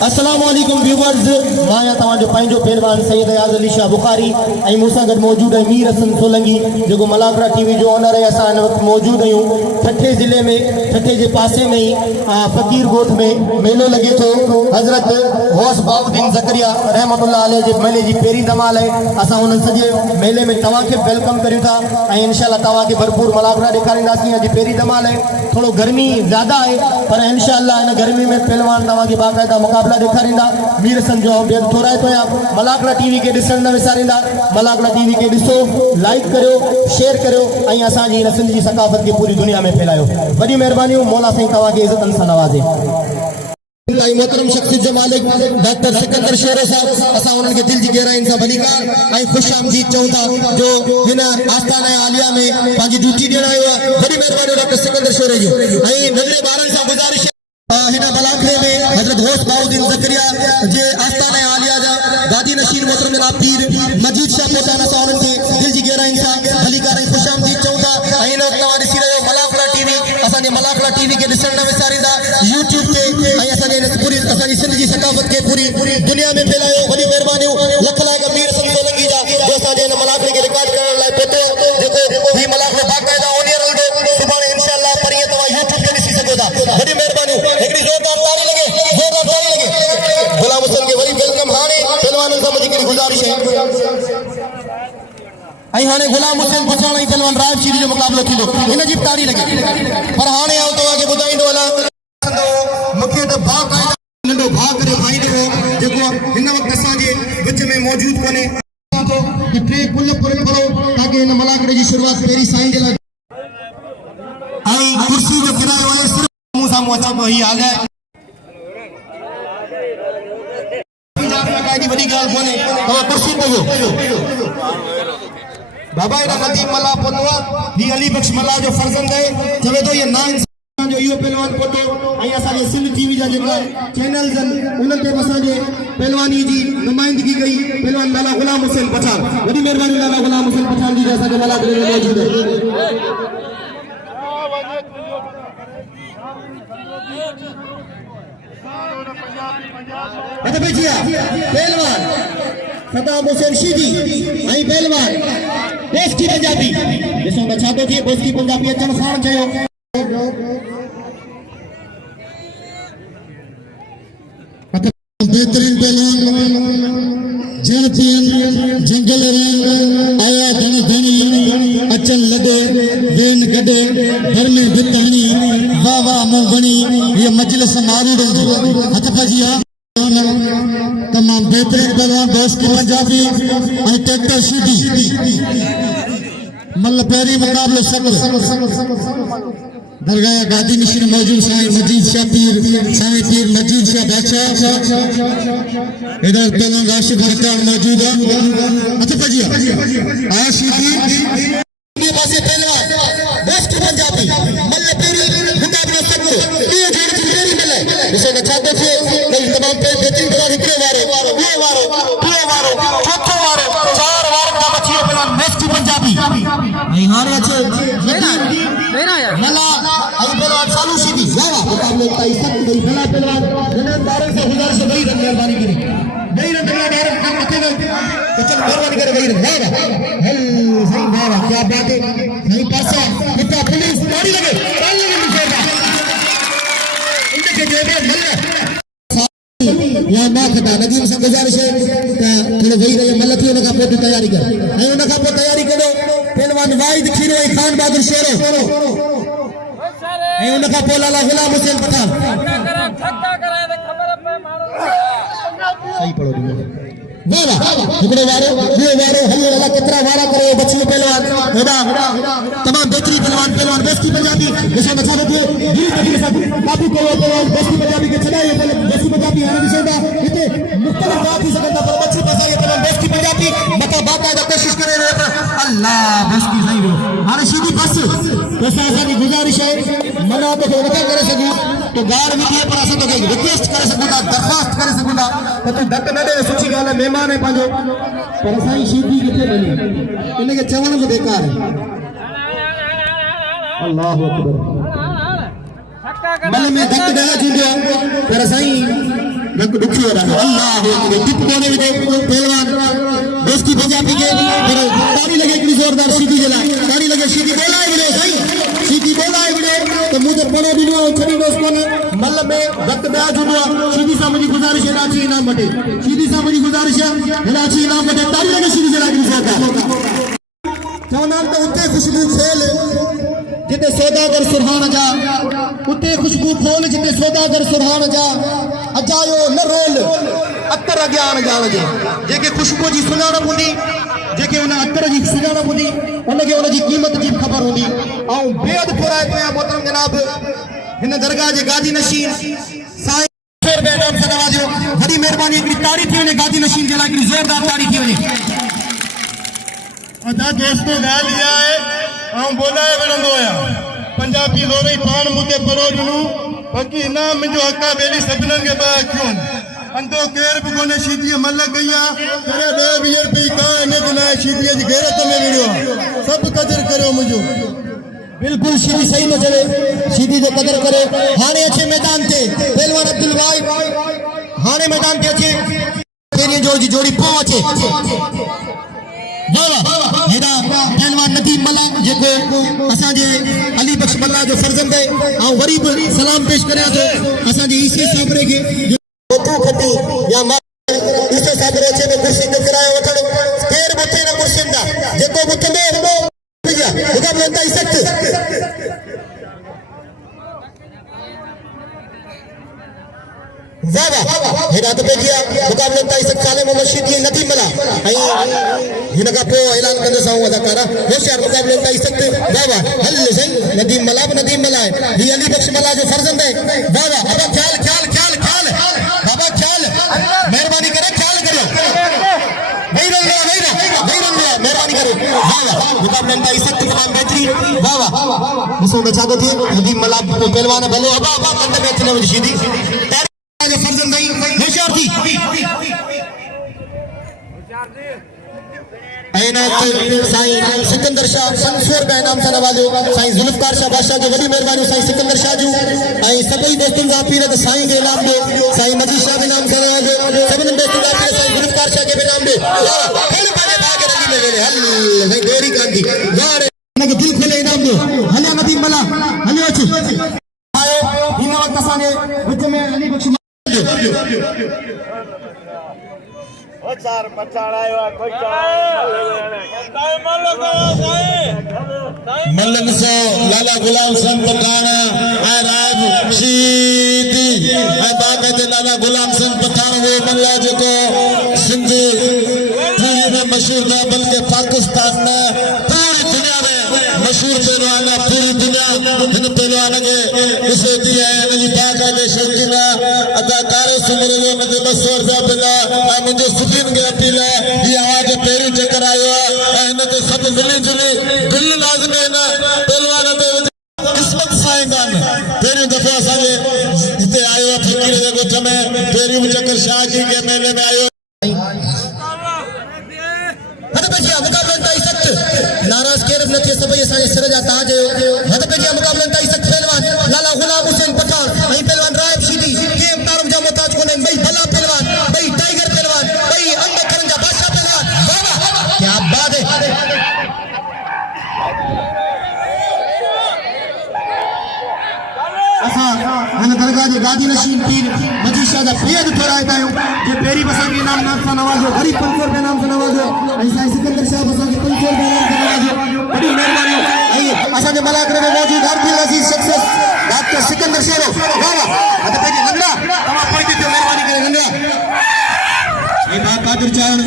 अस्सलाम वालेकुम व्यूवर्स, माया तवाजो पंहिंजो पहलवान सैयद अयाज़ अली शाह बुखारी ऐं मूंसां गॾु मौजूदु आहे मीर हसन सोलंकी जो मलाकरा टीवी जो ऑनर है। असां हिन वक़्तु मौजूदु आहियूं ठठे ज़िले में, ठठे जे पासे में ही फ़कीर गोठ में मेलो लगे थो। हज़रत गौस बाउद्दीन ज़करिया रहमतुल्लाह अलैह जे मेले जी पहिरीं धमाल आहे। असां हुन सॼे मेले में तव्हांखे वेलकम करियूं था ऐं इंशाअल्लाह तव्हांखे भरपूर मलाकरा ॾेखारींदासीं। अॼु पहिरीं धमाल आहे, थोरो गर्मी ज़्यादा आहे पर इंशाअल्लाह हिन गर्मी में पहलवान तव्हांखे बाक़ाइदा मुक़ाबला ॾेखारींदा। मीर हसन जो ॿियनि थोराए थो या मलाकरा टीवी के ॾिसण न विसारींदा। मलाकरा टीवी के ॾिसो, लाइक करियो, शेयर करियो ऐं असांजी हिन सिंध जी सकाफ़त खे पूरी दुनिया में फैलायो। वॾी महिरबानियूं, मौला साईं तव्हांखे इज़तनि सां नवाज़े। मोहतरम शख्सियत जो मालिक डॉक्टर सिकंदर शेरे साहब, असां उन्हनि खे दिल जी गहराइनि सां भलीकार ऐं ख़ुश आमदीद चऊं था जो हिन आस्थाना आलिया में पंहिंजी ड्यूटी ॾियण आयो आहे। वॾी महिरबानी डॉक्टर सिकंदर शेरे जो ऐं नंढड़े ॿारनि सां गुज़ारिश हिन मलाखड़े में हज़रत गौस बाउद्दीन ज़करिया जे आस्थाना आलिया जा गादी नशीन मोहतरम जनाब पीर मजीद शाह पहुचान, असां उन्हनि खे दिल जी गहराइनि सां भलीकार ऐं ख़ुश आमदीद चऊं था। ऐं हिन वक़्तु तव्हां ॾिसी रहियो मलाकरा टीवी, असांजे मलाकरा टीवी के ॾिसण न विसारींदा। यूट्यूब ते ऐं असांजी सिंध जी सकाफ़त के पूरी दुनिया में फैलायो। वॾी महिरबानियूं लख लाख मीर हसन सोलंकी जा जो असांजे हिन मलाकरे खे रिकॉर्ड करण लाइ पहुतो, जेको ही मलाकरो बाक़ाइदा ऑनियर हलंदो। सुभाणे इंशाअल्लाह परीहं तव्हां यूट्यूब ते ॾिसी सघो था। वॾी महिरबानियूं, हिकिड़ी ज़ोरदार ताड़ी लगे, ज़ोरदार ताड़ी लगे। गुलाम हुसैन के वरी वेलकम। हाणे पहलवाननि सां मुंहिंजी हिकिड़ी गुज़ारिश आहे ऐं हाणे गुलाम हुसैन पछाण ऐं पहलवान राज शीरी जो मुक़ाबिलो थींदो, हिन जी ताड़ी लगे। पर हाणे आउं तव्हांखे ॿुधाईंदो हलां, मूंखे त बाक़ाइदा नंढो भाउ करे भाई ॾिनो जेको हिन वक़्तु असांजे विच में मौजूदु कोन्हे। टे कुल पूरे करो ताकि हिन मलाकड़े जी शुरूआत पहिरीं साईं जे लाइ ऐं कुर्सी जो किरायो आहे सिर्फ़ु मूं साम्हूं अचे थो। हीअ हाल आहे, वॾी ॻाल्हि कोन्हे, तव्हां कुर्सी ते वेहो। बाबा हेॾा नदीम मल्ला पहुतो आहे, हीअ अली बख्श मल्ला जो फर्ज़ंद आहे। चवे थो इहो नाइंसाफ़ी जो इहो पहलवान पहुतो ऐं असांजे सिंध टीवी जा जेका चैनल्स आहिनि उन्हनि ते बि असांजे पहलवानी जी नुमाइंदगी कई पहलवान लाला गुलाम हुसैन पठान। वॾी महिरबानी लाला गुलाम हुसैन पठान जी असांजे मलाकरे में मौजूदु आहे। पहलवान सदाम हुसैन शीदी ऐं पहलवान बोस्की पंजाबी, ॾिसो न छा थो थिए। बोस्की पंजाबी अचण साण चयो बेहतरीन पहलवान जन जंगल आया धन धनी अचन लगे वेन गडे घर में बितानी वाह वाह मुंह बनी। ये मजलिस मारूड हथ भजिया तमाम बेहतरीन पहलवान दोस्ती पंजाबी और ट्रैक्टर सीधी मल पैरी मुकाबले सब्र दरगाह गादी नशीन मौजूद साईं मजीद शाह पीर, साईं पीर मजीद शाह बादशाह। इधर पहलवान राशिद हरकान मौजूद है। अच्छा भजिया आशिदी पासे पहलवान दोस्ती पंजाबी मल पैरी मुकाबले सब्र ये जोड़ की पैरी मिले इसे न छाते थे नहीं तमाम पे बेहतरीन तरह हिकरे वारो ये वारो चौथो वारो चार वार का बचियो पहलवान दोस्ती पंजाबी नहीं हारे अच्छे मेरा यार मला आई पहलवान सालू सीधी वाह मुकाबले का इज्जत गई भला पहलवान जन्नत बारे से गुजार से बड़ी मेहरबानी करी नहीं रन बगला डायरेक्ट काम मथे गए तो चल मेहरबानी करे गई वाह हल सही वाह क्या बात है। सही पासा कितना पुलिस ताड़ी लगे निशेरा इनके जेबे मल्ल या ना खता नदीम से गुजारिश है थोड़े वही रहे मल्ल थी उनका पोटी तैयारी कर नहीं उनका पोटी तैयारी करो। पहलवान वाहिद खीरो खान बहादुर शेरो नहीं उनका पोला लाला गुलाम हुसैन पठान सही पढ़ो वाह हिकड़े वारो ये वारो हल्ले वाला कितना वारा करे बच्चे पहलवान होदा तमाम बेहतरीन पहलवान बेस्ती पंजाबी जैसे मचा दे दिल के साथ काबू करो पहलवान बेस्ती पंजाबी के चलाए बेस्ती पंजाबी हाने दिसंदा इते मुख्तलिफ बात ही सकता पर बच्चे फसाए पहलवान बेस्ती पंजाबी मता बाता का कोशिश करे रहे अल्लाह बेस्ती सही हो हाने सीधी बस ऐसा की गुजारिश है मना तो उनका करे सकूं तो गार में दिए पर अस तो रिक्वेस्ट करे सकूं दरखास्त करे सकूं तो तू धक न दे सुठी गाल है मेहमान है पांजो पर साईं सीधी किथे बनी इनके चवण में बेकार है। अल्लाह अकबर मन में धक ॾह थींदो पर साईं दुखी हो रहा अल्लाह टिप कोने विदे पहलवान दोस्ती बजा पी के ताड़ी लगे कि जोरदार सीधी जला ताड़ी लगे सीधी बोला है वीडियो सही सीधी बोला है वीडियो तो मुझे पड़ो दिनो छड़ी दोस्तों ने मतलब में वक्त ब्याज हुआ सीधी सा मुझे गुजारिश है रांची इनाम बटे सीधी सा मुझे गुजारिश है रांची इनाम बटे ताड़ी लगे सीधी जला कि जोरदार चवना तो उते खुशबू फूल जिते सौदागर सुरहान जा उते खुशबू फूल जिते सौदागर सुरहान जा अजायो न रोल अतर अज्ञान जा वजे जेके खुशबू जी सुञाणप हूंदी जेके उन अतर जी सुञाणप हूंदी उनखे उन जी क़ीमत जी ख़बर हूंदी ऐं बेहद फुराए पिया मोहतरम जनाब हिन दरगाह जे गादी नशीन साईं बेदाम सां नवाज़ियो वॾी महिरबानी हिकिड़ी ताड़ी थी वञे गादी नशीन जे लाइ हिकिड़ी ज़ोरदार ताड़ी थी वञे अदा दोस्तों ॻाल्हि इहा आहे ऐं ॿोलाए विढ़ंदो आहियां पंजाबी ज़ोरई पाण मूं ते परो ॾिनो बाक़ी इनाम मुंहिंजो हक़ आहे ॿेली सभिनीनि खे ॿ अखियूं आहिनि अंधो केर बि कोन्हे शीदीअ मल कई आहे करे 10-20 रुपए का इन दिन शीदीअ जी गैरत में विढ़ियो आहे सभु क़दुरु करियो मुंहिंजो बिल्कुल सीधी सही न चले सीधी जो कदर करे हाने अच्छे मैदान थे पहलवान अब्दुल भाई हाने मैदान पे अच्छे तेरी जोड़ी पो अच्छे वाह हेदा पहलवान नदीम मला जेको असा जे अली बख्श मला जो फर्जंद है आ वरी भी सलाम पेश करया तो असा जे ईसी साबरे के तू खटी या ईसी साबरे छे में कुर्सी ते करायो वठण केर मथे न कुर्सींदा जेको मुथंदे हो भैया हुदा बनता इज्जत वाह हेदा तो पेजिया मुकाबले ताई सब साले मोहम्मद शीदी नदीम मला हिनका पो ऐलान कंदे सां अदाकारा होशियार मुकाबले ताई सख्त वाह हल सही नदीम मला है ये अली बख्श मला जो फर्जंद है वाह अब ख्याल बाबा ख्याल मेहरबानी करे ख्याल करो वही रंग मेहरबानी करो वाह मुकाबले ताई सख्त तमाम बेहतरीन वाह मुसो नचादो थी नदीम मला पहलवान भलो अब कंदे में चले शीदी फर्जंद नहीं होशियार थी साईं सिकंदर शाह 500 रुपया इनाम सां नवाज़ियो साईं जुल्फकार शाह बादशाह जो वॾी महिरबानी साईं सिकंदर शाह जूं ऐं सभई दोस्तनि जा पीर त साईं खे इनाम ॾियो साईं मजीद शाह इनाम सां नवाज़ियो सभिनी दोस्तनि जा पीर साईं जुल्फकार शाह खे बि इनाम ॾियो हल पाणे भाग रंगी में वेले हल साईं देरी कान थी यार हुनखे दिलि खोले इनाम ॾियो हलिया नदीम मला हलियो अच आयो हिन वक़्तु असांजे विच में अली बख्श चार पचाड़ आयो कोई मल्लन सो लाला गुलाम सन पठान ऐं राज शीदी ऐं बाक़ायदे लाला गुलाम सन पठान वो मल्ला जेको सिंध पूरी में मशहूर था बल्कि पाकिस्तान में पूरी दुनिया में मशहूर पहलवान है पूरी दुनिया हिन पहलवान के ॾिसे थी ऐं हिन जी बाक़ायदे शौक़ीन अदाकार सुमर जो हुनखे 200 रुपया मिला ऐं मुंहिंजे सुठियुनि खे अपील आहे हीअ आवाज़ पहिरीं चकर आयो आहे ऐं हिन ते सभु मिली जुली दिलि लाज़मी हिन पहलवान ते क़िस्मत साईंदान पहिरियों दफ़ो असांजे हिते आयो आहे फ़कीर जे ॻोठ में पहिरियों चकर शाह जी के मेले में आयो नाराज केर न थे सभई असांजे सिर जा ताज हद पेजिया मुकाबलनि ताईं सख्त पहलवान लाला गुलाम हुसैन पठान ऐं पहलवान रायब शीदी के तारुफ जा मोहताज कोन्हे भई भला पहलवान भई टाइगर पहलवान भई अंब खरन जा बादशाह पहलवान वाह क्या बात है असां हिन दरगाह जे गादी नशीन पीर मजीद शाह जा बेहद थोराईंदा आहियूं जे पहिरीं बि असांखे इनाम सां नवाज़ियो वरी 500 रुपया इनाम सां नवाज़ियो ऐं साईं सिकंदर शाह बि असांखे 500 रुपया इनाम सां नवाज़ियो वॾी महिरबानी ऐं असांजे मलाकरे में मौजूद हर अज़ीज़ शख्सियत डॉक्टर सिकंदर शेरो वाह हद पंहिंजी नंढड़ा तव्हां पहुची थियो महिरबानी करे नंढड़ा ऐं मां कादिर चाहण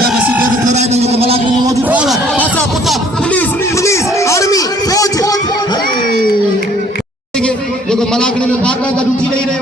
जा बसी बेहद थोराईंदा आहियूं मलाकरे में मौजूद वाह पासा पुता पुलिस आर्मी फौज जेको मलाकने में बाकायदा ड्यूटी रही रहे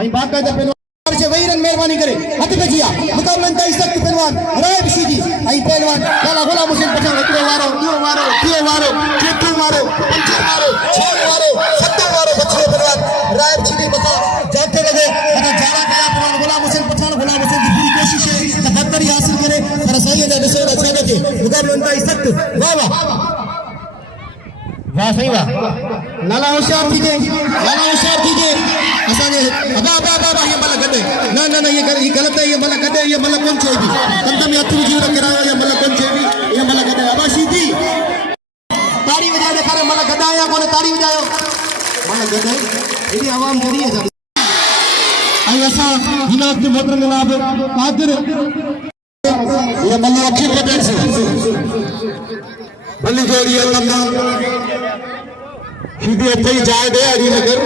ऐं बाकायदा पहलवान से वही रन मेहरबानी करे हथ पे जिया मुकाबलन ताईं सख्त पहलवान रायब शीदी ऐं पहलवान लाला गुलाम हुसैन पठान हिकिड़ो वारो ॿियो वारो टियों वारो चोथों वारो पंजो वारो छहों वारो सतों वारो बचियो पहलवान रायब शीदी मथा जाते लगे अने जाड़ा कया पहलवान गुलाम हुसैन पठान गुलाम हुसैन की पूरी कोशिश है त बदतरी हासिल करे पर साईं जा ॾिसो न छा थे मुकाबलन ताईं सख्त वाह वाह सही वाह लाला होशियार थी असांजे अबा अबा अबा ये मला गॾे न ये गलत है ये मला गॾे ये मला कोन चइबी कंध में हथ विझी करायो ये मला कोन चइबी ये मला गॾे अबा सीधी ताड़ी वजाए ॾेखारे मला गॾाया कोन ताड़ी वजायो मला गॾे एडी आवाम करी है आई असा जनाब के मोहतरम जनाब कादिर ये मल्ला अखी पटेल से भली जोड़ी है लम्बा सीधी अथे जाए दे अड़ी नगर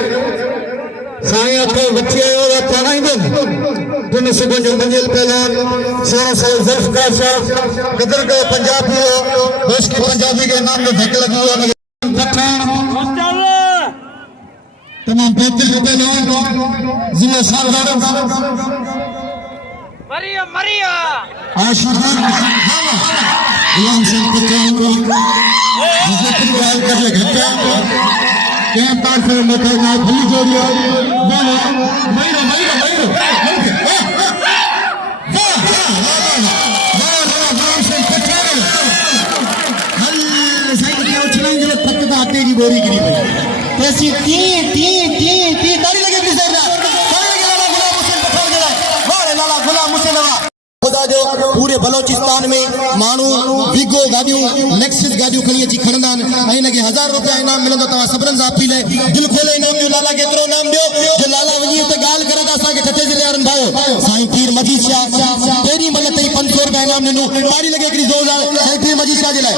साईं अथे बच्चे और पढ़ाई दे जिन सुबह जो मंजिल पहलान 1600 ज़ुल्फ़कार शाह कदर के पंजाबी होश के पंजाबी के नाम में धक लगी हुआ पठान तमाम बेहतर पहलवान जिला सालदार Maria! आशीर्वाद गुलाम सिंह पठान को जिसे परिवार कर ले घटा क्या पास में मत ना भली जोड़ी बोलो मयूर गुलाम सिंह पठान हल सही के उछलाएंगे पक्का आटे की बोरी गिरी भाई ऐसी टी ताड़ी लगे भी सर ताड़ी लगे लाला गुलाम हुसैन पठान के वाह लाला गुलाम हुसैन खुदा जो पूरे बलोचिस्तान में मानू विगो गाड़ियों नेक्सस गाड़ियों खड़ी अची खणंदा आहिनि ऐं हिनखे 1000 रुपया इनाम मिलंदो तव्हां सभिनीनि सां अपील आहे दिल खोले इनाम ॾियो लाला केतिरो इनाम ॾियो जो लाला वञी हुते ॻाल्हि करे त असांखे ठठे ज़िले वारनि भाइयो साईं पीर मजीद शाह पहिरीं महिल ताईं 500 रुपया इनाम ॾिनो ताड़ी लॻे हिकिड़ी ज़ोरदार साईं पीर मजीद शाह जे लाइ